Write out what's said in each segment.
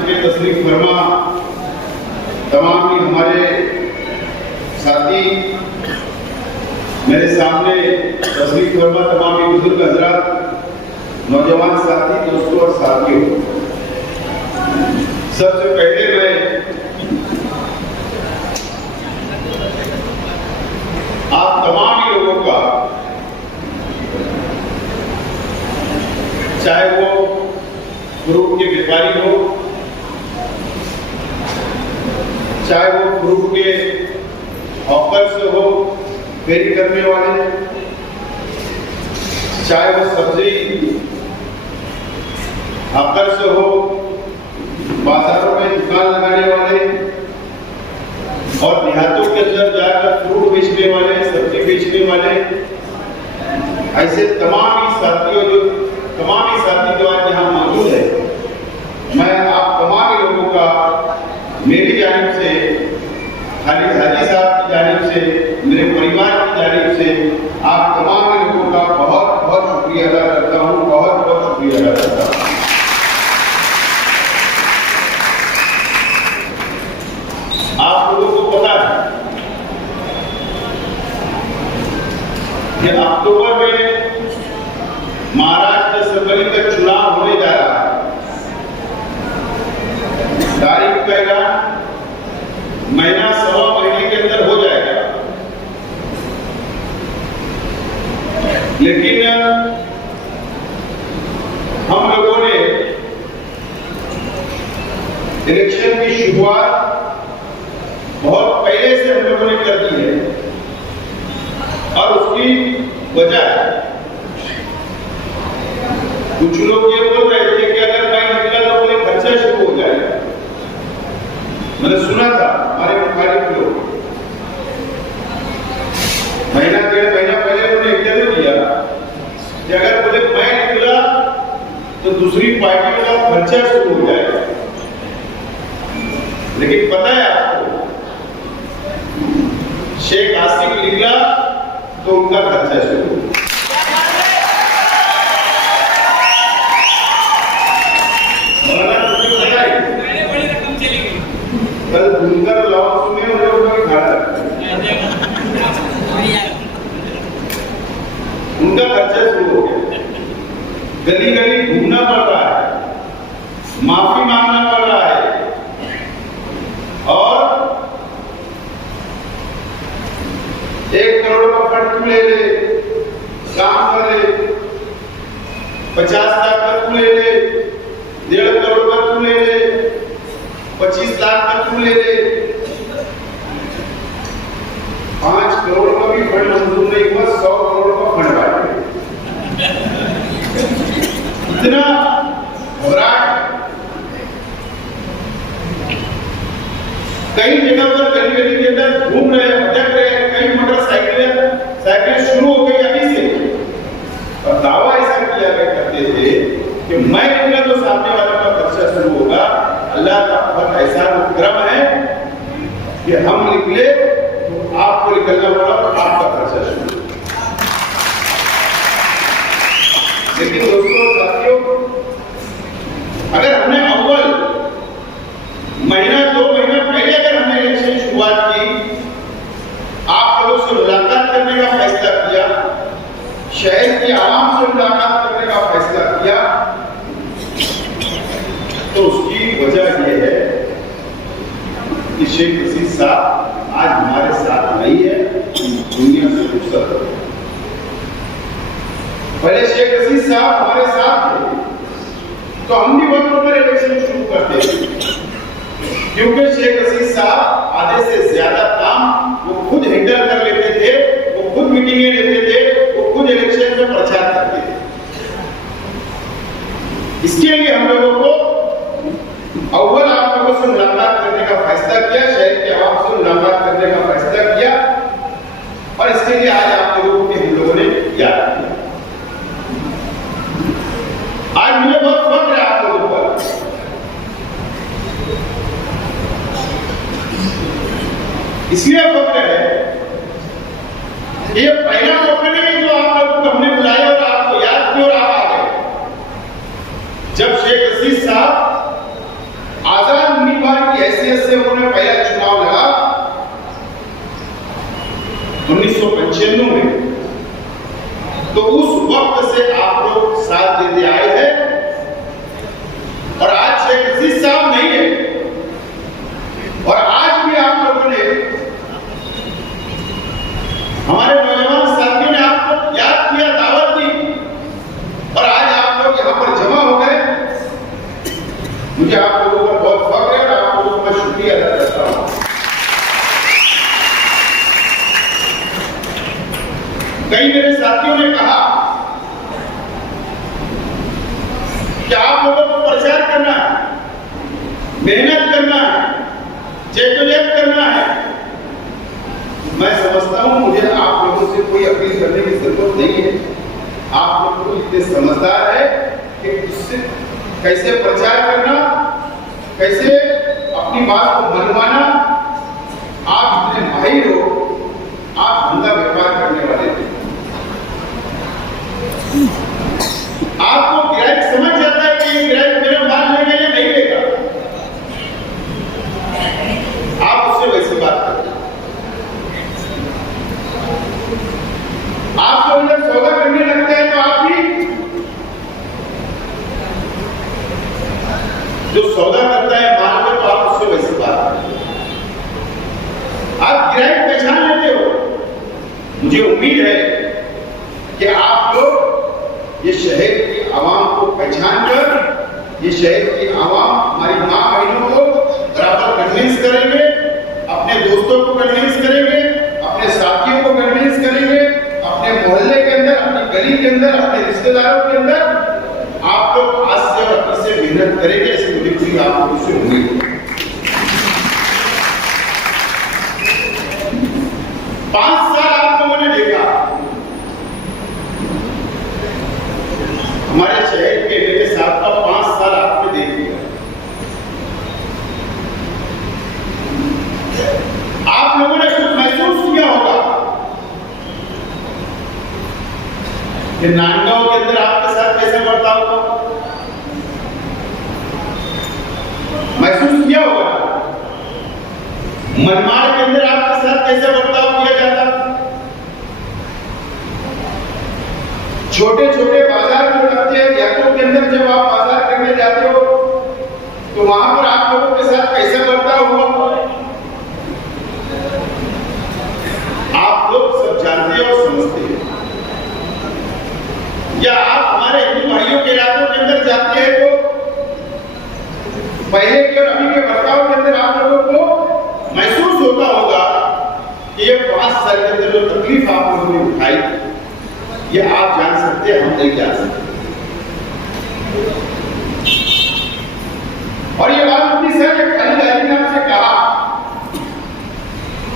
के तशरीफ फरमा तमाम ही हमारे साथी, मेरे सामने तशरीफ फरमा तमाम ही बुजुर्ग हजरात, नौजवान साथी, दोस्तों और साथियों, सबसे पहले मैं आप तमाम ही लोगों का, चाहे वो फ्रूट के व्यापारी हो, चाहे वो फ्रूट के हॉकर्स हो, फेरी करने वाले, चाहे वो सब्जी हॉकर्स हो, बाजारों में दुकान लगाने वाले और देहातों के अंदर जाकर फ्रूट बेचने वाले, सब्जी बेचने वाले, ऐसे तमाम ही साथी जो आज यहाँ मौजूद है, मैं आप तमाम ही लोगों का मेरी जानिब से, खालिद हाजी साहब की जानिब से, मेरे परिवार की जानिब से आप तमाम ही लोगों का बहुत बहुत शुक्रिया अदा करता हूँ, बहुत बहुत शुक्रिया अदा करता हूँ। आप लोगों को पता है कि अक्टूबर में महाराष्ट्र असेंबली का चुनाव होने जा रहा है। तारीख का ऐलान महीना सवा महीने के अंदर हो जाएगा, लेकिन हम लोगों ने इलेक्शन की शुरुआत बहुत पहले से हम लोगों ने कर दी है और उसकी वजह कुछ लोग ये बोल रहे थे कि अगर मैं निकला तो बोले खर्चा शुरू हो जाएगा। मैंने सुना था हमारे मुखालिफ लोग महीना डेढ़ महीना पहले उन्होंने इंटरव्यू दिया कि अगर बोले मैं निकला तो दूसरी पार्टी का खर्चा शुरू हो जाएगा। लेकिन पता है आपको, शेख आसिफ निकला तो उनका खर्चा शुरू हो। कल घूमकर लॉन्च सुने और लोग घाटा उनका खर्चा शुरू हो गया। गली गली घूमना पड़ रहा है, माफी मांगना पड़ रहा है और 1 करोड़ का फंड तू ले ले, काम कर ले, 50 लाख का तू ले ले, 1.5 करोड़ का तू ले ले, 25 लाख का तू ले ले, 5 करोड़ का भी फंड मंजूर नहीं हुआ, 100 करोड़ का फंड बांटे। इतना घबराहट, कई जगह पर गली गली के अंदर घूम रहे, भटक रहे, कई मोटरसाइकिल शुरू हो गई अभी से, और दावा ऐसा किया करते थे कि मैं निकला तो सामने वाले का खर्चा शुरू होगा। अल्लाह का बहुत ऐसा उपक्रम है कि हम निकले तो आपको निकलना पड़ा तो आपका खर्चा शुरू। लेकिन दोस्तों साथियों, अगर हमने अव्वल महीना 2 महीना पहले अगर हमने इलेक्शन शुरुआत की, आप लोगों से मुलाकात करने का फैसला किया, शहर की आवाम से मुलाकात करने का फैसला किया, तो उसकी वजह यह है कि शेख रशीद साहब आज हमारे साथ नहीं है, दुनिया से रुखसत हो गए। पहले शेख रशीद साहब हमारे साथ थे तो हम भी वक्त पर इलेक्शन शुरू करते थे, क्योंकि शेख रशीद साहब आधे से ज्यादा काम वो खुद हैंडल कर लेते थे, वो खुद मीटिंगें लेते थे, वो खुद इलेक्शन में प्रचार करते थे। इसके लिए हम लोगों को अव्वल आप लोगों से मुलाकात करने का फैसला किया, शहर के आवाम से मुलाकात करने का फैसला किया, और इसके लिए आज आप लोगों को हम लोगों ने याद किया। आज मुझे बहुत फख्र है आप लोगों पर, इसलिए फख्र है कि ये पहला मौका नहीं जो आप लोगों को हमने बुलाया और आपको याद किया और आप आ गए। जब शेख रशीद साहब आजाद उम्मीदवार की हैसियत से उन्होंने पहला चुनाव लड़ा 1995 में। तो उस वक्त से आप लोग साथ देते आए हैं और आज शेख रशीद साहब नहीं है और आज भी आप लोगों ने, हमारे नौजवान साथियों ने आपको याद किया, दावत दी और आज आप लोग यहां पर जमा हो गए। मुझे आप लोगों पर बहुत फख्र है और आप लोगों का शुक्रिया अदा करता हूं। कई मेरे साथियों ने कहा कि आप लोगों को प्रचार करना है, मेहनत करना है, जद्दोजहद करना है। मैं समझता हूं मुझे आप लोगों से कोई अपील करने की जरूरत नहीं है। आप लोग तो इतने समझदार है कि उससे कैसे प्रचार करना, कैसे अपनी बात को मनवाना। आप इतने माहिर हो, आप धंधा व्यापार करने वाले थे। आपको ग्राहक समझ जाता है कि ये ग्राहक मेरा माल लेगा या नहीं लेगा, आप उससे वैसी बात करते हैं। आप लोग जब सौदा करने लगते हैं तो आप भी, जो सौदा करता है माल में, तो आप उससे वैसी बात करते हैं। आप ग्राहक पहचान लेते हो। मुझे उम्मीद है कि आप लोग ये शहर की आवाम को पहचान कर, ये शहर की आवाम, हमारी माँ बहनों को बराबर कन्विंस करेंगे, अपने दोस्तों को कन्विंस करेंगे, अपने साथियों को कन्विंस करेंगे, अपने मोहल्ले के अंदर, अपनी गली के अंदर, अपने रिश्तेदारों के अंदर आप लोग आज से और अपने से मेहनत करेंगे। ऐसी मुझे पूरी आप लोगों से उम्मीद है। 5 साल आप लोगों ने देखा हमारे शहर के मेरे साथ का 5 साल आपने देख लिया। आप लोगों ने कुछ महसूस किया होगा कि नांदगांव के अंदर आपके साथ कैसे बर्ताव होगा, महसूस किया होगा। मनमाड़ के अंदर आपके साथ कैसे बर्ताव किया जाता। छोटे छोटे बाजार जो लगते हैं जयपुर के अंदर, जब आप बाजार करने जाते हो तो वहां पर आप लोगों के साथ कैसे बर्ताव हुआ, आप लोग सब जानते हो और समझते हो। या आप हमारे हिंदू भाइयों के इलाकों के अंदर जाते हैं तो पहले के और अभी के बर्ताव के अंदर आप लोगों को महसूस होता होगा कि ये 5 साल के अंदर जो तकलीफ आप लोगों ने उठाई, ये आप जान सकते हैं, हम नहीं जान सकते। और ये बात अपनी सर खालिद अली नाम से कहा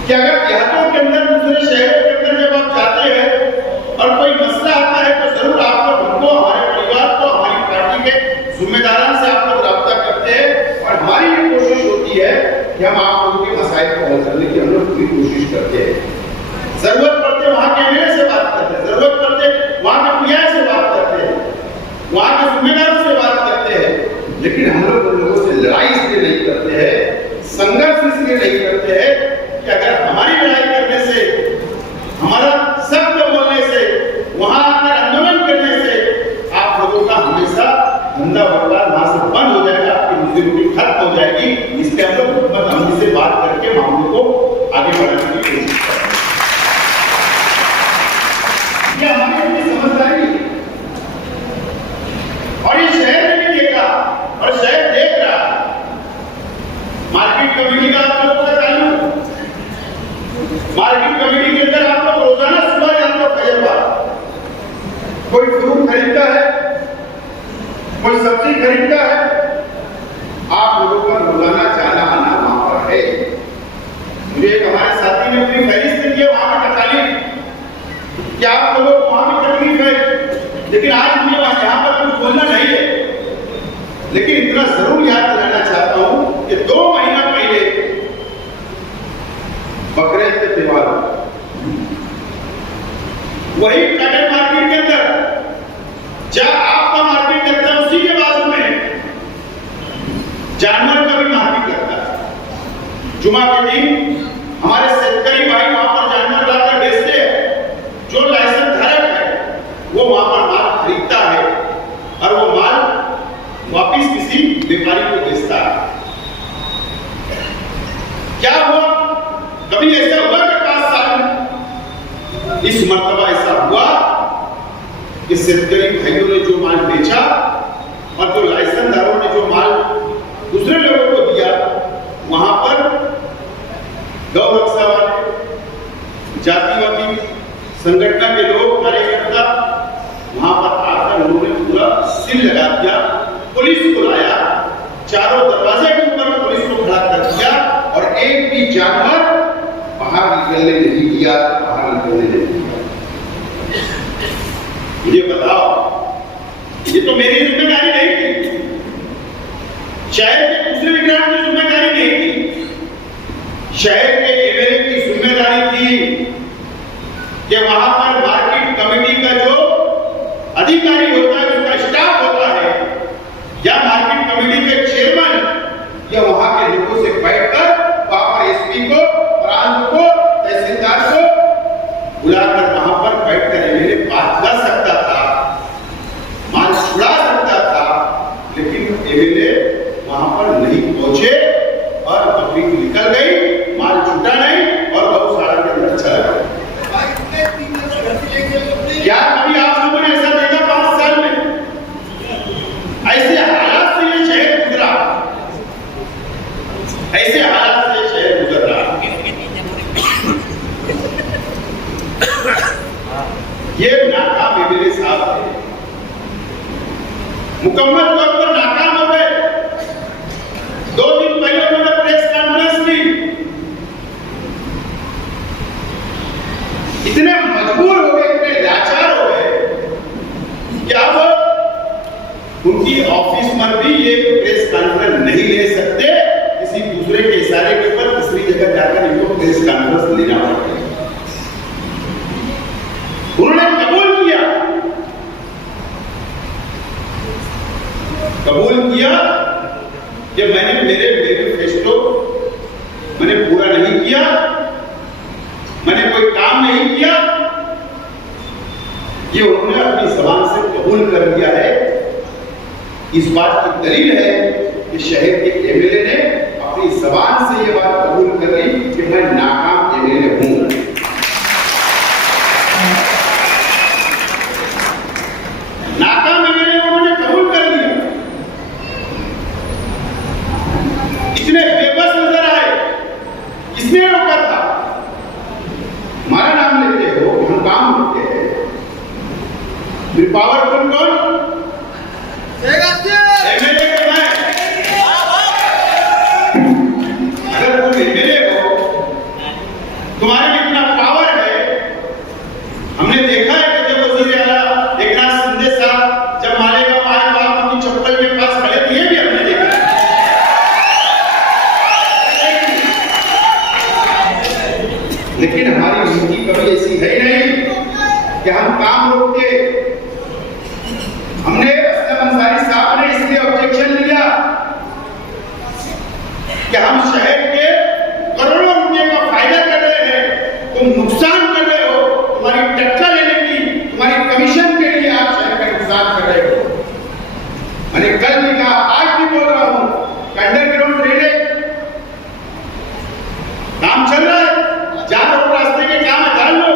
कि अगर देहातों के अंदर, दूसरे शहरों के अंदर जब आप जाते हैं और कोई मसला आता है तो जरूर आप लोग हमको, हमारे परिवार को, हमारी पार्टी के जिम्मेदारान से आप लोग रब्ता करते हैं और हमारी ये कोशिश होती है कि हम आप लोगों के मसाइल को हल करने की हम लोग पूरी कोशिश करते हैं। जरूरत पड़ते वहां के एमएलए से बात करते हैं, जरूरत पड़ते वहां के पीआई से बात करते हैं, वहां के जिम्मेदारों से बात करते हैं। लेकिन हम लोग उन लोगों से लड़ाई इसलिए नहीं करते हैं, संघर्ष इसलिए नहीं करते हैं कि अगर हमारी लड़ाई करने से, हमारा सत्य बोलने से, वहां आकर आंदोलन करने से आप लोगों का हमेशा धंधा व्यापार वहां से बंद हो जाएगा, आपकी रोजी रोटी खत्म हो जाएगी। इसलिए हम लोग हुकूमत अमली से बात करके मामलों को आगे बढ़ाने की कोशिश करते हैं। ये हमारी अपनी समझदारी है और ये शहर ने भी देखा और शहर देख रहा। मार्केट कमेटी का आप लोगों का ताल्लुक, मार्केट कमेटी के अंदर आप लोग रोजाना सुबह जाते हो फजर बाद, कोई फ्रूट खरीदता है, कोई सब्जी खरीदता है, आप लोगों का रोजाना जाना आना वहां पर है। मुझे एक हमारे साथी ने अपनी फहरिस्त दी है वहां की तकलीफ, क्या आप लोगों को वहां भी तकलीफ है, लेकिन आज मुझे यहाँ पर कुछ बोलना नहीं है। लेकिन इतना जरूर याद दिलाना चाहता हूं कि 2 महीना पहले बकरीद के त्योहार, वही काटन मार्केट के अंदर जहां आपका मार्केट करता है, उसी के बाजू में जानवर का भी जुमा के दिन हमारे शेतकरी भाई वहां पर जानवर लाकर बेचते हैं। जो लाइसेंस धारक है वो वहां पर माल खरीदता है और वो माल वापिस किसी व्यापारी को बेचता है। क्या हुआ? कभी ऐसा हुआ कि 5 साल में? इस मर्तबा ऐसा हुआ कि शेतकरी भाइयों ने जो माल बेचा और जो लाइसेंसदारों ने जो माल दूसरे लोगों को दिया, वहां पर गौ रक्षा वाले, जातिवादी संगठन के लोग, कार्यकर्ता वहां पर आकर उन्होंने पूरा सील लगा दिया, पुलिस को लाया, चारों दरवाजे के ऊपर पुलिस को खड़ा कर दिया और एक भी जानवर बाहर निकलने नहीं दिया, बाहर निकलने नहीं दिया। मुझे बताओ, ये तो मेरी जिम्मेदारी नहीं थी, शहर के दूसरे विक्रांत की जिम्मेदारी नहीं थी, शहर के एमएलए की जिम्मेदारी थी कि वहां पर मार्केट कमेटी का जो अधिकारी होता है, उसका स्टाफ होता है, या मार्केट कमेटी के चेयरमैन, या वहां के लोगों से बैठकर वहां पर एसपी को, प्रांत को, तहसीलदार को बुलाकर वहां पर बैठकर एमएलए बात कर सकता था, माल छुड़ा सकता था, लेकिन एमएलए वहां पर नहीं पहुंचे और बकरी निकल गई, माल छूटा नहीं और गौशाला के अंदर चला गया। क्या कभी आप लोगों ने ऐसा देखा 5 साल में? ऐसे हालात से ये शहर गुजरा, ऐसे हालात से ये शहर गुजर रहा। ये नाकाम एमएलए साहब है, मुकम्मल तौर पर नाकाम हो गए। 2 दिन पहले उन्होंने प्रेस कॉन्फ्रेंस की, इतने मजबूर हो गए, इतने लाचार हो गए कि अब उनकी ऑफिस पर भी ये प्रेस कॉन्फ्रेंस नहीं ले सकते, किसी दूसरे के इशारे के ऊपर दूसरी जगह जाकर इनको प्रेस कॉन्फ्रेंस लेना पड़ेगा। उन्होंने कबूल किया कि मैंने मेरे मैनिफेस्टो मैंने पूरा नहीं किया, मैंने कोई काम नहीं किया। ये उन्होंने अपनी जबान से कबूल कर दिया है। इस बात की दलील है कि शहर के एमएलए ने अपनी जबान से ये बात कबूल कर ली कि मैं नाकाम एमएलए हूं। नाकाम एमएलए उन्होंने कबूल कर लिया। इतने बेबस नजर आए, किसने रोका था? हमारा नाम लेते हो, हम काम करते हैं। फिर पावरफुल कौन? एमएलए के मैं। अगर तुम एमएलए हो, तुम्हारे में इतना पावर है। हमने देखा है कि जब वजीर आला एकनाथ शिंदे साहब जब मालेगांव आए तो आप उनकी चप्पल के पास खड़े थे, ये भी हमने देखा। लेकिन हमारी नीति कभी ऐसी है नहीं कि हम काम रोकते। हमने असलम अंसारी साहब ने इसलिए ऑब्जेक्शन लिया कि हम शहर के करोड़ों रुपए का फायदा कर रहे हैं, तुम नुकसान कर रहे हो। तुम्हारी टक्का लेने की, तुम्हारी कमीशन के लिए आप शहर का नुकसान कर रहे हो। मैंने कल भी कहा, आज भी बोल रहा हूं, अंडरग्राउंड ड्रेनेज काम चल रहा है, जहां रास्ते के काम है डाल लो।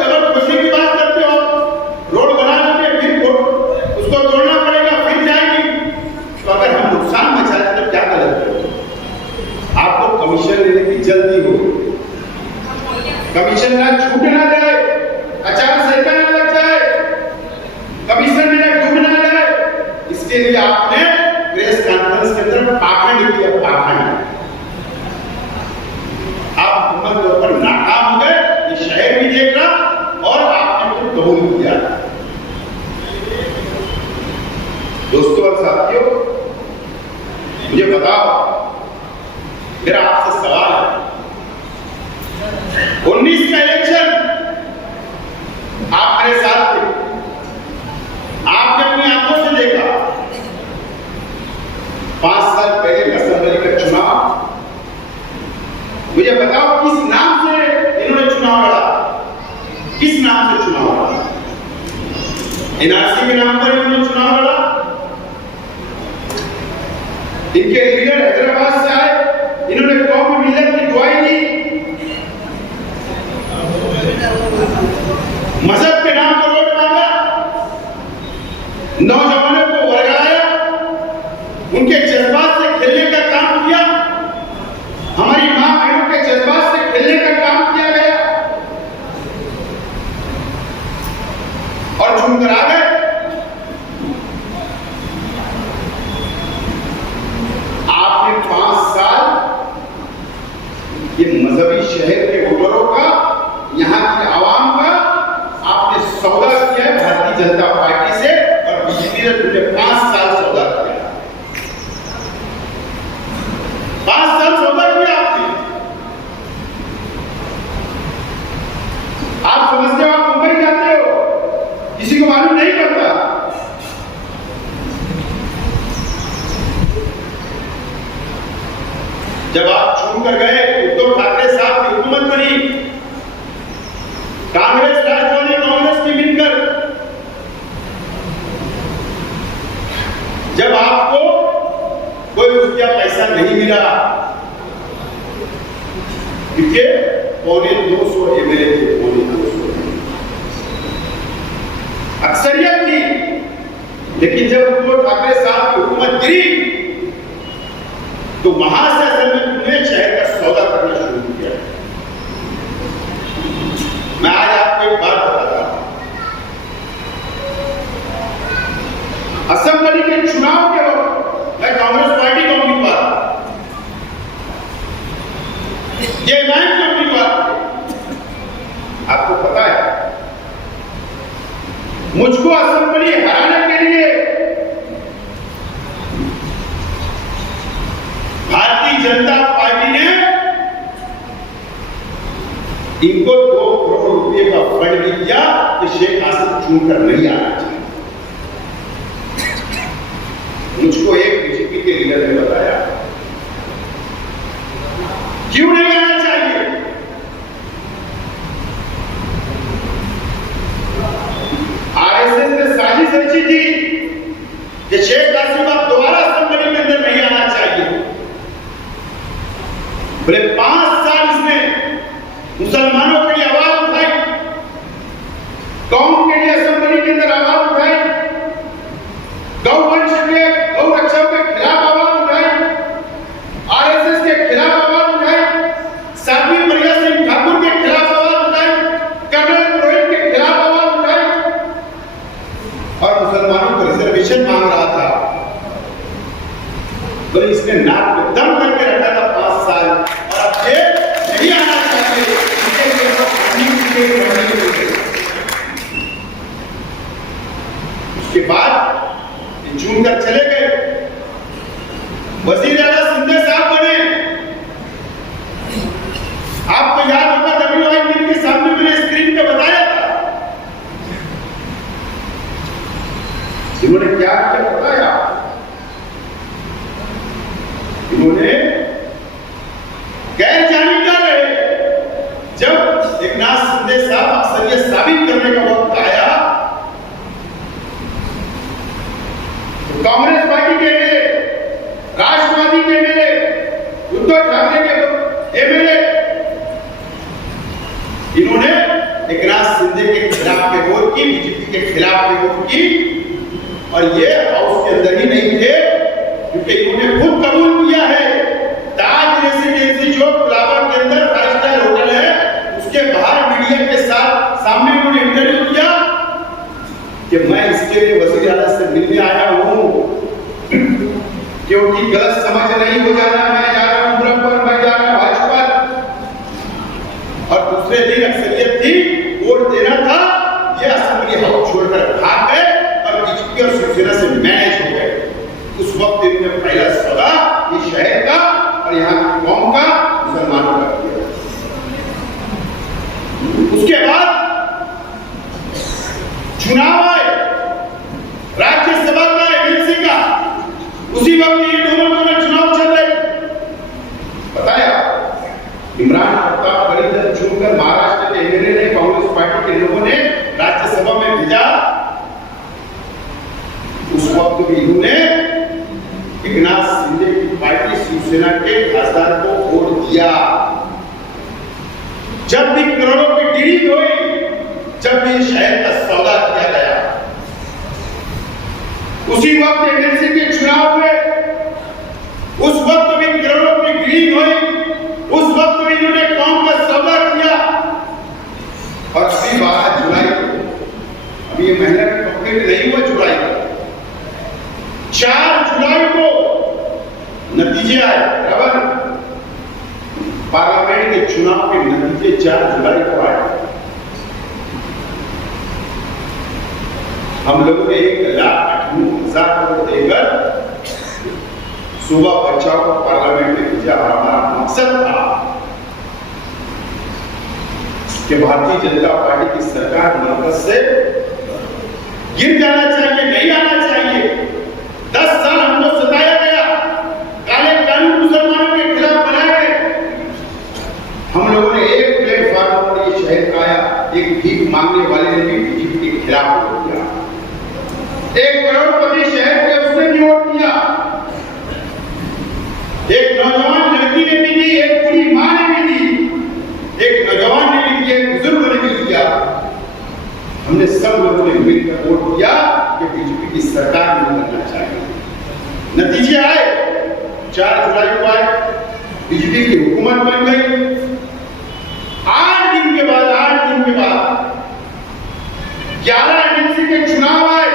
अगर खुशी की बात करते हो, रोड बना लेंगे, फिर उसको तोड़ना पड़ेगा, फिर जाएगी। तो अगर हम नुकसान मचा रहे तो क्या गलत है? आपको कमीशन लेने की जल्दी हो, कमीशन ना छूट ना जाए, आचार संहिता ना लग जाए, कमीशन में डूब ना जाए, इसके लिए आपने प्रेस कॉन्फ्रेंस के अंदर पाखंड किया। पाखंड आप हुकूमत के ऊपर नाकाम हो गए, ये शहर भी देख रहा और आपने तो कबूल किया। दोस्तों और साथियों, मुझे बताओ, मेरा आपसे सवाल है, 19 का इलेक्शन आप मेरे साथ थे, आपने अपनी आंखों से देखा। 5 साल पहले असेंबली का चुनाव एनआरसी के नाम पर इन्होंने चुनाव लड़ा। इनके लीडर हैदराबाद से आए, इन्होंने कौमी मिल्लत की दुआई दी, मजहब के नाम पर वोट मांगा, नौजवानों को वर्गाया, उनके जज्बात से खेलने का काम किया, हमारी मां बहनों के जज्बात से खेलने का काम किया गया और चुनकर आ गए। आपने 5 साल ये मजहबी शहर के वोटरों का, यहां की आवाम का आपने सौदा किया है भारतीय जनता पार्टी से, और बीजेपी ने तुमने 5 साल सौदा किया, 5 साल सौदा किया आपने। आप समझते हो आप मुंबई जाते हो, किसी को मालूम नहीं पड़ता। जब आप चुनकर गए, उद्धव ठाकरे साहब की हुकूमत बनी, कांग्रेस राजधानी कांग्रेस की मिलकर, जब आपको कोई रुपया पैसा नहीं मिला, क्योंकि 250 एमएलए थे, 250 अक्सरियत थी, लेकिन जब उद्धव ठाकरे साहब की हुकूमत गिरी तो वहां से असल में तुमने शहर का सौदा करना शुरू किया। मैं आज आपको एक बात बताता हूं, असेंबली के चुनाव के वक्त मैं कांग्रेस पार्टी का उम्मीदवार, ये मैं के उम्मीदवार, आपको पता है मुझको असेंबली हराने के लिए भारतीय जनता पार्टी ने इनको 2 करोड़ रुपए का फंड भी दिया कि शेख हसीना चुनकर नहीं आना चाहिए। मुझको एक बीजेपी के लीडर ने बताया क्यों नहीं आना चाहिए। आरएसएस ने साजिश रची थी कि शेख हसीना दोबारा असेंबली के अंदर नहीं आना चाहिए। बोले 5 साल इसमें मुसलमानों के लिए आवाज उठाई, कौम के लिए असेंबली के अंदर आवाज उठाई, गौवंश के गौ रक्षा के खिलाफ आवाज उठाई, आरएसएस के खिलाफ आवाज उठाई, साध्वी प्रज्ञा सिंह ठाकुर के खिलाफ आवाज उठाई, कर्नल पुरोहित के खिलाफ आवाज उठाई और मुसलमानों को रिजर्वेशन मांग रहा था। तो इसने नाक पे दम करके रखा था 5 साल, और अब ये नहीं आना चाहिए। उसके बाद चुनकर चले गए, वजीर आला सिंधे साहब बने। आपको याद होगा WI के सामने मैंने स्क्रीन पे बताया था, इन्होंने क्या क्या बताया। इन्होंने गैर जानी कर रहे, जब एकनाथ शिंदे साहब अक्सरियत साबित करने का वक्त आया तो कांग्रेस पार्टी के एमएलए, राष्ट्रवादी के एमएलए, उद्धव ठाकरे के एमएलए, इन्होंने एकनाथ शिंदे के खिलाफ पे वोट की, बीजेपी के खिलाफ पे वोट की, और ये हाउस के अंदर ही नहीं थे क्योंकि इन्होंने खुद कबूल किया है। ताज रेसिडेंसी जो कोलाबा के अंदर 5 स्टार होटल है, उसके बाहर मीडिया के सामने उन्होंने इंटरव्यू किया कि मैं इसके लिए वजीर आला से मिलने आया हूं क्योंकि गलत समझ नहीं हो जाना, मैं जा रहा हूं मुरब पर, मैं जा रहा हूं हज पर, और दूसरे दिन अक्सरियत थी, वोट देना था, ये असेंबली हाउस छोड़कर भाग गए और बीजेपी और शिवसेना से मैनेज हो गए। उस वक्त इन्होंने पहला सौदा ये शहर का और यहाँ की कौम का, मुसलमानों का किया। उसके बाद चुनाव आए राज्यसभा का, एमएलसी का, उसी वक्त ये दोनों चुनाव चल रहे। बताया इमरान प्रताप गरीब चुनकर महाराष्ट्र के एमएलए ने, कांग्रेस पार्टी के लोगों ने राज्यसभा में भेजा एकनाथ शिंदे की पार्टी शिवसेना के खासदार को वोट दिया। जब भी करोड़ों की डीलिंग हुई, जब भी शहर का सौदा किया गया, उसी वक्त एमएलसी के चुनाव में, उस वक्त भी करोड़ों की डीलिंग हुई, उस वक्त भी इन्होंने कौम का सौदा किया। और अभी 12 जुलाई को, अभी ये महीना भी कंप्लीट नहीं हुआ जुलाई को, 4 जुलाई को नतीजे आए। बराबर, पार्लियामेंट के चुनाव के नतीजे 4 जुलाई को आए। हम लोगों ने 1,98,000 करोड़ देकर सूबा बच्चाओं को पार्लियामेंट में भेजा। हमारा मकसद था कि भारतीय जनता पार्टी की सरकार मरकज से गिर जाना चाहिए, नहीं आना चाहिए। 10 साल हमको सताया गया, काले कानून मुसलमानों के खिलाफ बनाए गए। हम लोगों ने एक प्लेटफॉर्म पर ये शहर का आया, एक भीख मांगने वाले ने भी बीजेपी के खिलाफ वोट दिया, एक करोड़पति शहर के उसने भी वोट दिया, एक नौजवान लड़की ने भी दी, एक बूढ़ी मां ने भी दी, एक नौजवान ने भी दिया, एक बुजुर्ग ने भी दिया। हमने सब लोगों ने मिलकर वोट दिया कि बीजेपी की सरकार नहीं बनना चाहिए। नतीजे आए, 4 जुलाई को आए, बीजेपी की हुकूमत बन गई। 8 दिन के बाद 11 एमएलसी के चुनाव आए,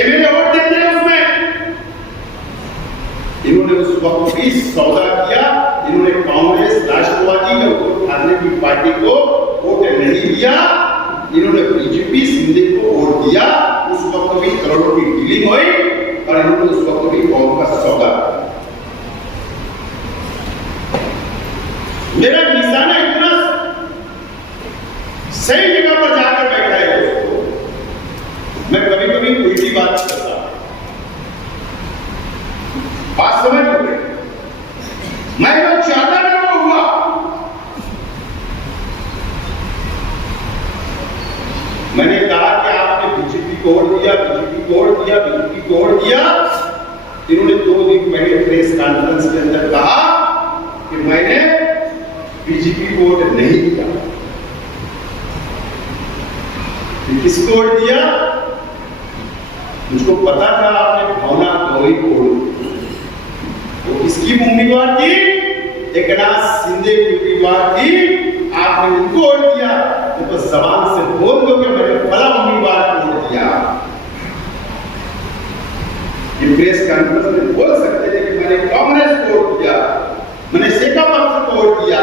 एमएलए वोट देते हैं उसमें। इन्होंने उस वक्त भी सौदा किया, इन्होंने कांग्रेस, राष्ट्रवादी या उद्धव ठाकरे की पार्टी को वोट नहीं दिया, इन्होंने बीजेपी शिंदे को वोट दिया। उस वक्त भी करोड़ों की डीलिंग हुई और इन्होंने उस वक्त भी कौम का सौदा किया। मेरा निशाना इतना सही जगह पर जाकर बैठा है दोस्तों। मैं कभी कभी उल्टी बात करता, बात समझ लो, मैं जो चाहता था वो हुआ। मैंने कहा कि आपने बीजेपी को वोट दिया, बीजेपी को वोट दिया, बीजेपी को वोट दिया। इन्होंने 2 दिन पहले प्रेस कॉन्फ्रेंस के अंदर कहा कि मैंने बीजेपी को वोट नहीं दिया। किसको वोट दिया? मुझको पता था आपने भावना गौरी को वोट। वो किसकी उम्मीदवार थी? एकनाथ शिंदे की उम्मीदवार थी। आपने उनको वोट दिया तो बस जबान से बोल दो कि मैंने फला उम्मीदवार को वोट दिया। ये प्रेस कॉन्फ्रेंस में बोल सकते थे कि मैंने कांग्रेस को वोट दिया, मैंने सेका पक्ष को वोट दिया,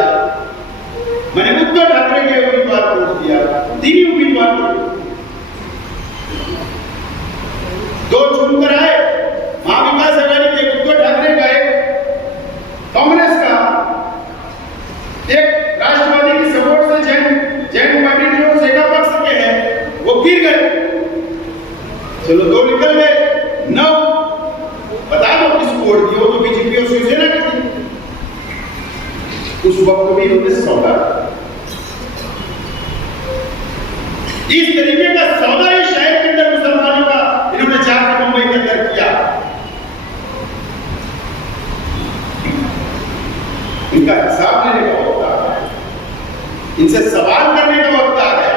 मैंने उद्धव ठाकरे के उम्मीदवार को वोट दिया। 3 उम्मीदवार को 2 चुनकर आए, महाविकास आघाड़ी के उद्धव ठाकरे का, एक कांग्रेस का, एक राष्ट्रवादी की सपोर्ट से जैन पार्टी जो सेका पक्ष के हैं वो गिर गए। चलो 2 निकल गए, 9 बता दो किसको वोट दिया? तो बीजेपी और शिवसेना की थी। उस वक्त भी इन्होंने सौदा, इस तरीके का सौदा इस शहर के अंदर मुसलमानों का इन्होंने जाकर मुंबई के अंदर किया। इनका हिसाब लेने का वक्त आ गया, इनसे सवाल करने का वक्त आ गया।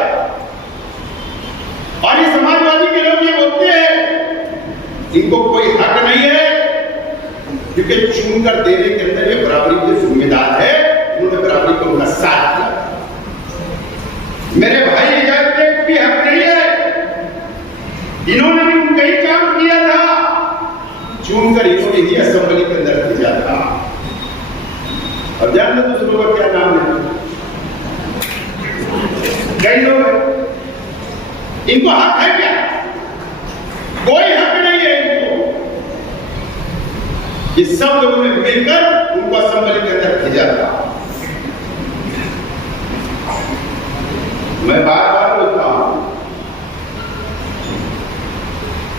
और ये समाजवादी के लोग ये बोलते हैं इनको कोई हक नहीं है, क्योंकि चुनकर देने के अंदर ये बराबरी के जिम्मेदार है। उन्होंने बराबरी को उनका साथ दिया। मेरे भाई इजाजत को भी हक नहीं है, इन्होंने भी उनका ही काम किया था, चुनकर इन्होंने ही असेंबली के अंदर भेजा था। अब जान लो दूसरों का क्या नाम है, कई लोग इनको हक है क्या? कोई हक नहीं है इनको। ये सब लोगों ने मिलकर उनको असेंबली के अंदर भेजा था। मैं बार बार बोलता हूं,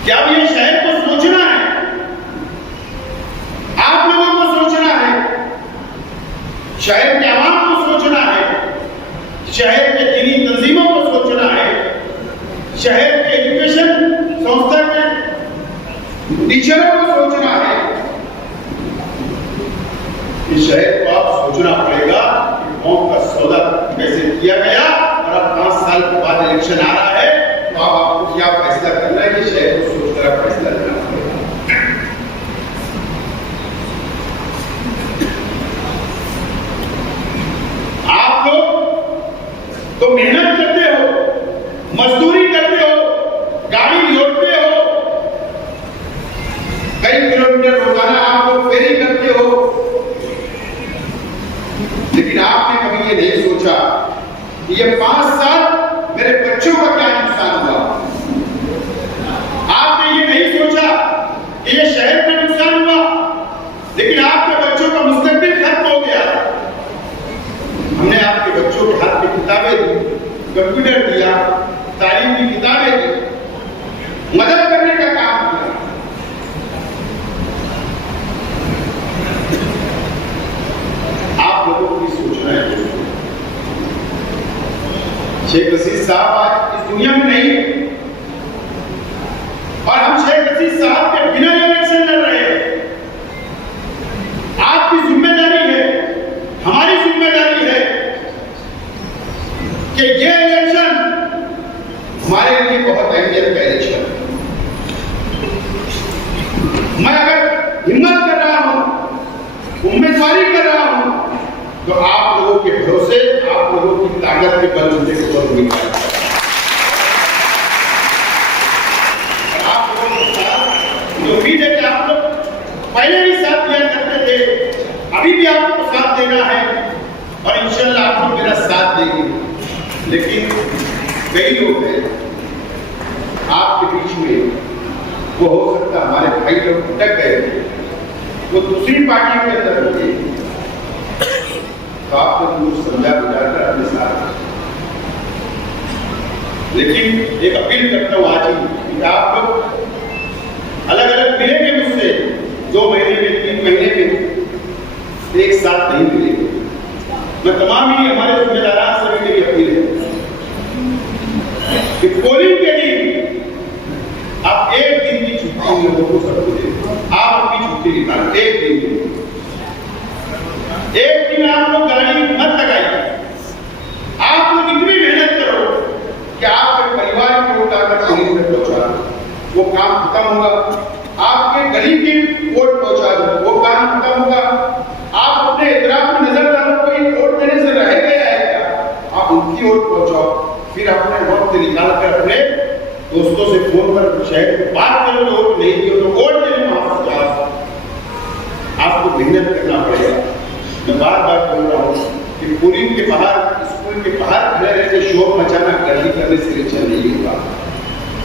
क्या अब ये शहर को सोचना है, आप लोगों को सोचना है, शहर के आवाम को सोचना है, शहर के दीनी तंजीमों को सोचना है, शहर के एजुकेशन संस्था के टीचरों को सोचना है कि शहर को आप सोचना पड़ेगा कि कौन का सौदा कैसे किया गया, और अब 5 साल के बाद इलेक्शन आ रहा है, तो अब आपको क्या फैसला करना है, कि शहर को सोचकर आप फैसला लेना पड़ेगा। आप लोग तो मेहनत करते हो, मजदूरी करते हो, गाड़ी जोड़ते हो, कई किलोमीटर रोजाना आप लोग फेरी करते हो, लेकिन आपने कभी ये नहीं सोचा कि ये 5 साल मेरे बच्चों का क्या नुकसान हुआ। आपने ये नहीं सोचा कि ये शहर का नुकसान हुआ, लेकिन आपके बच्चों का मुस्तकबिल खत्म हो गया। हमने आपके बच्चों के हाथ में किताबें दी, कंप्यूटर दिया, तालीम की किताबें दी, मदद करने का काम किया। आप लोगों को भी सोचना है। शेख रशीद साहब आज इस दुनिया में नहीं है, और हम शेख रशीद साहब के बिना इलेक्शन लड़ रहे हैं। आपकी जिम्मेदारी है, हमारी जिम्मेदारी है कि ये इलेक्शन हमारे लिए बहुत अहमियत का इलेक्शन। मैं अगर हिम्मत कर रहा हूं, उम्मीदवारी कर रहा हूं, तो आप लोगों के भरोसे, आप लोगों की ताकत के बलबूते को उम्मीदवार। आप लोगों के साथ उम्मीद है कि आप लोग पहले भी साथ दिया करते थे, अभी भी आपको साथ देना है, और इंशाल्लाह आप लोग मेरा साथ देंगे। लेकिन कई लोग हैं आपके बीच में, वो हो सकता हमारे भाई लोग भटक गए, वो दूसरी पार्टी के अंदर होते, तो आप लोग समझा बुझाकर अपने साथ। लेकिन एक अपील करता हूं आज ही कि आप लोग अलग अलग मिलेंगे मुझसे, 2 महीने में, 3 महीने में, एक साथ नहीं मिलेंगे। मैं तमाम ही हमारे जिम्मेदारान से भी मेरी अपील है कि पोलिंग के दिन आप 1 दिन की छुट्टी उन लोगों को सबको दें। आप अपनी छुट्टी निकालें 1 दिन की। 1 दिन आप लोग गाड़ी मत लगाइए। आप लोग इतनी मेहनत करो कि आपके परिवार को वोट आकर पुलिस में पहुंचा दो, वो काम खत्म होगा। आपके गली की वोट पहुंचा दो, वो काम खत्म होगा। आप अपने इतराफ में नजर डालो, कोई वोट देने से रह गया है क्या, आप उनकी वोट पहुंचाओ। फिर अपने वक्त निकाल कर अपने दोस्तों से फोन पर शहर में बात करो, वोट नहीं दियो तो वोट देने वहां पर जाओ। आपको मेहनत करना पड़ेगा। मैं बार बार बोल रहा हूँ कि पोलिंग के बाहर, स्कूल के बाहर खड़े रहकर शोर मचाना, गर्दी करने से इलेक्शन नहीं होगा।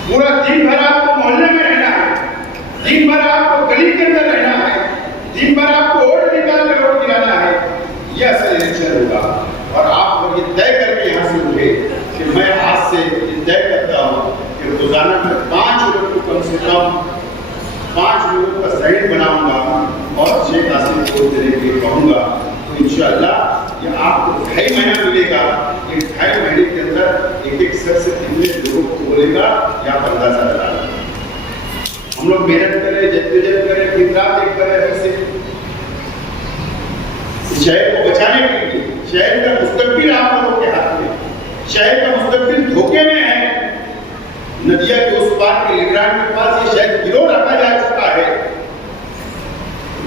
पूरा दिन भर आपको मोहल्ले में रहना है, दिन भर आपको गली के अंदर रहना है, दिन भर आपको वोट निकाल कर वोट गिराना है। यह असल इलेक्शन होगा। और आप लोग ये तय करके यहाँ से उठे कि मैं आज से तय करता हूँ कि रोजाना में 5 लोग को कम से कम 5 लोगों का साइड बनाऊंगा और शेख आसिम को देने के लिए कहूंगा। तो इंशाअल्लाह ये आपको 2.5 महीना मिलेगा। ये 2.5 महीने के अंदर एक शख्स कितने लोगों को बोलेगा, या आप अंदाजा लगा लें। हम लोग मेहनत करें, जद्दोजहद करें, दिन रात एक करें, ऐसे शहर को बचाने के लिए। शहर का मुस्तकबिल आप लोगों के हाथ में, शहर का मुस्तकबिल धोखे में है। नदिया के उस पार के लिग्रांड के पास ये शायद गिरोह रखा जा चुका है।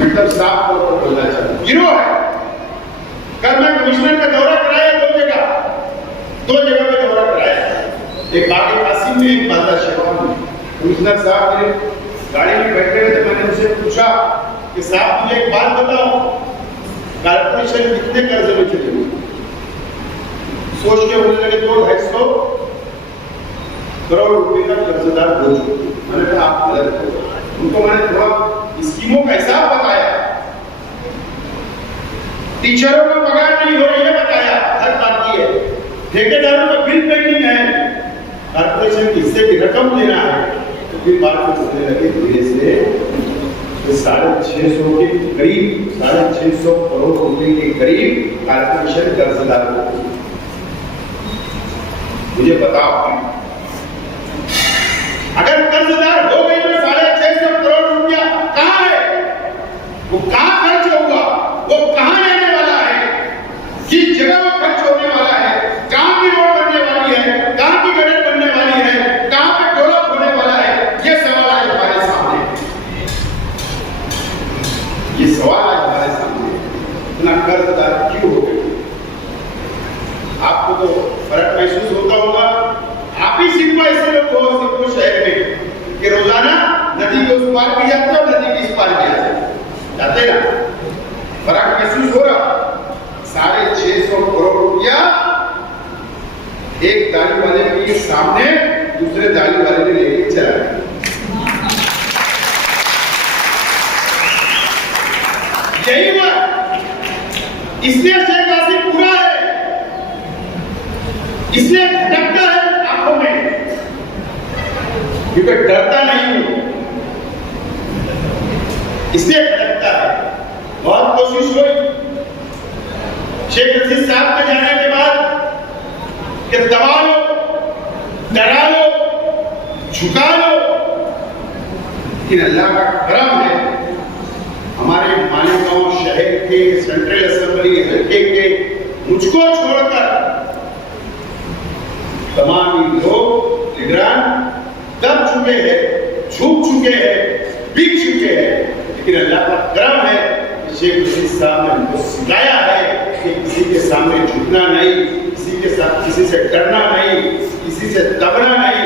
मतलब साफ तौर पर बोलना चाहता हूं, गिरोह है। कल मैं कमिश्नर का दौरा कराया 2 जगह पे दौरा कराया। एक बागे कासिम में, एक बाजार शेवान में। कमिश्नर साहब ने गाड़ी में बैठे हुए थे, मैंने उनसे पूछा कि साहब मुझे एक बात बताओ, कारपोरेशन कितने कर्ज में चली हुई? सोच के बोलने लगे 200-250 करोड़ रुपए का कर्जदार हो चुके। मैंने कहा आप गलत हो। उनको मैंने थोड़ा स्कीमों का हिसाब बताया, टीचरों का पगार नहीं हो रही है बताया, हर बात की है, ठेकेदारों का बिल पेंडिंग है, कारपोरेशन के हिस्से की रकम देना है। तो फिर बात को बोलने लगे धीरे से 650 के करीब, 650 करोड़ रुपए के करीब कारपोरेशन कर्जदार हो। मुझे बताओ, अगर कर्जदार हो गई तो 650 करोड़ ये सवाल आज हमारे सामने इतना कर्जदार क्यों हो गए? आपको तो फर्क महसूस होता होगा। आप ही सिर्फ ऐसे लोग हो सिर्फ शहर में कि रोजाना नदी के उस पार भी जाते हो, नदी के इस पार भी जाते ना, फर्क महसूस हो रहा। 650 करोड़ रुपया एक दाढ़ी वाले के सामने दूसरे दाढ़ी वाले ने लेके चला गया। यही हुआ, इसलिए शेख आसिफ पूरा है, इसलिए भटकता है आंखों में, क्योंकि डरता नहीं हूं, इसलिए भटकता है। बहुत कोशिश हुई शेख रशीद साहब के जाने के बाद कि दबा लो, डरा लो, झुका लो, लेकिन अल्लाह का करम है, हमारे मालेगांव शहर के सेंट्रल असेंबली हल्के के मुझको छोड़कर तमाम लोग निगरान दब चुके हैं, झुक चुके हैं, बिक चुके हैं, लेकिन अल्लाह का करम है कि शेख रशीद साहब ने हमको सिखाया है कि किसी के सामने झुकना नहीं, किसी के साथ किसी से डरना नहीं, किसी से दबना नहीं,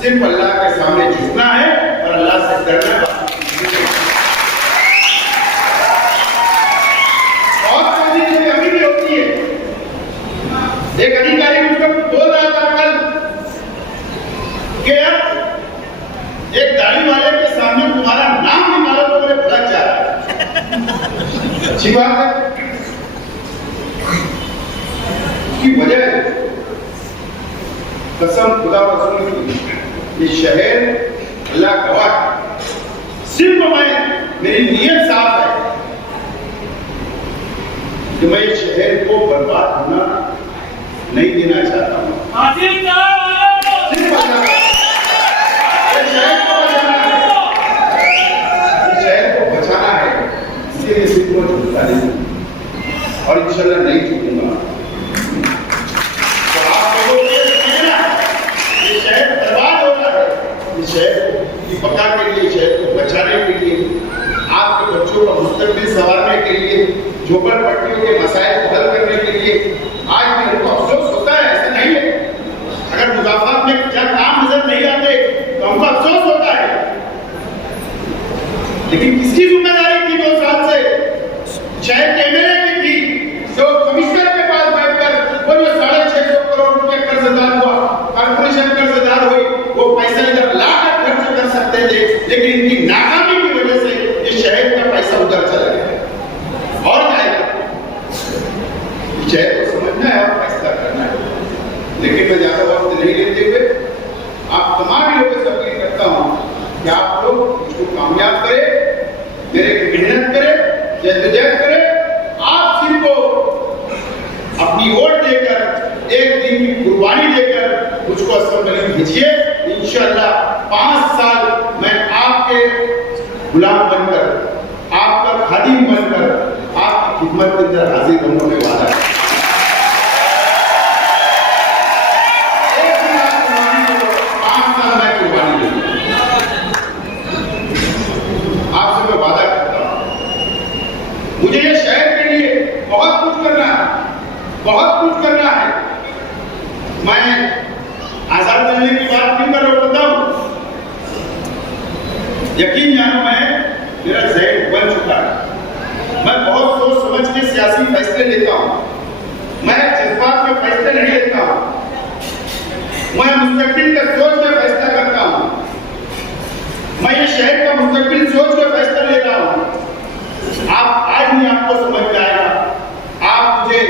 सिर्फ अल्लाह के सामने झुकना है और अल्लाह से डरना है। एक अधिकारी मुझको बोल रहा था कल कि यार एक दाढ़ी वाले के सामने तुम्हारा नाम निकालो तो मुझे भड़क जा रहा है। अच्छी बात है, उसकी वजह कसम खुदा रसूल की, ये शहर अल्लाह गवाह, सिर्फ मेरी नीयत साफ है कि मैं इस शहर को बर्बाद होना नहीं देना चाहता हूं। शहर को बचाना है, इसलिए सिर्फ को झूठा नहीं और इंशाल्लाह नहीं झूठूंगा। तो आप लोगों को ये शहर बर्बाद हो रहा है, इस शहर की बका के लिए, शहर को बचाने के लिए, आपके बच्चों का मुस्तकबिल संवारने के लिए, झोपड़पट्टियों के मसाइल को हल करने के लिए आज मेरे को अफसोस होता है। ऐसा नहीं है, अगर मुजाफात में क्या काम नजर नहीं आते तो हमको अफसोस होता है, लेकिन किसकी जिम्मेदारी थी 2 साल से? शहर के एमएलए की थी, जो कमिश्नर के पास बैठकर वो जो 650 करोड़ रुपए कर्जदार हुआ, कॉर्पोरेशन कर्जदार हुई, वो पैसा इधर लाकर खर्च कर सकते थे, लेकिन इनकी नाकामी की वजह से ये शहर का पैसा उधर चला गया और जाएगा। शहर को समझना है और फैसला करना है, लेकिन मैं ज्यादा वक्त नहीं लेते हुए आप तमाम लोगों से अपील करता हूं कि आप लोग इसको कामयाब करें, मेरे मेहनत करें, जद्दोजहद करें। आप सिर्फ अपनी वोट देकर, एक दिन की कुर्बानी देकर मुझको असेंबली भेजिए। इंशाअल्लाह 5 साल मैं आपके गुलाम बनकर, आपका खादिम बनकर, आपकी खिदमत के अंदर हाजिर रहने में वादा है। मुझे ये शहर के लिए बहुत कुछ करना है, बहुत कुछ करना है। मैं आजाद मिलने की बात क्यों कर रहा हूं बताऊं? यकीन जानो, मेरा ज़हन बन चुका है। मैं बहुत सोच समझ के सियासी फैसले लेता हूं, मैं जज्बात में फैसले नहीं लेता हूं, मैं मुस्तकबिल का सोच में फैसला करता हूं, मैं ये शहर का मुस्तकबिल सोच कर फैसला ले रहा हूं। आप आज भी आपको समझ में आएगा। आप मुझे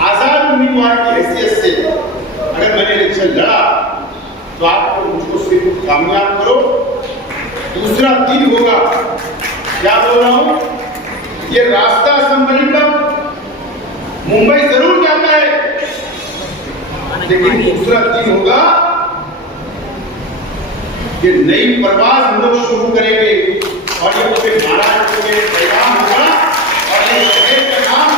आजाद उम्मीदवार की हैसियत से अगर मैंने इलेक्शन लड़ा तो आपको मुझको सिर्फ कामयाब करो। दूसरा दिन होगा, क्या बोल रहा हूं, ये रास्ता असेंबली का मुंबई जरूर जाता है, लेकिन दूसरा दिन होगा कि नई प्रवास हम लोग शुरू करेंगे और ये पूरे महाराष्ट्र में पैगाम होगा और ये शहर का नाम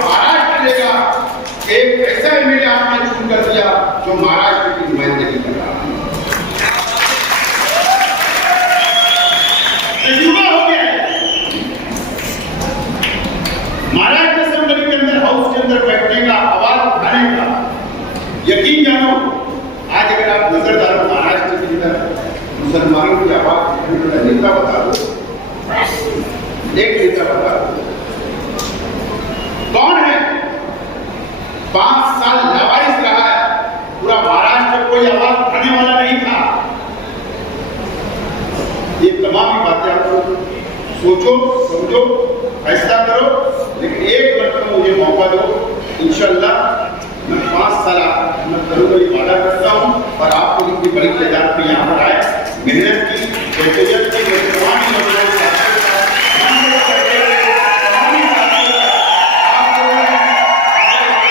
महाराष्ट्र लेगा। एक ऐसा एमएलए आपने चुन कर दिया जो महाराष्ट्र की नुमाइंदगी कर रहा है। तजुर्बा हो गया है, नेता बता दो, एक नेता बता दो कौन है 5 साल लावारिस रहा है, पूरा महाराष्ट्र कोई आवाज उठाने वाला नहीं था। ये तमाम बातें आपको सोचो, समझो, फैसला करो, लेकिन एक मरतबा मुझे मौका दो, इंशाअल्लाह मैं 5 साल मैं करूँगा, ये वादा करता हूँ। और आपको इतनी बड़ी तादाद में यहाँ पर आए, मेहनत की,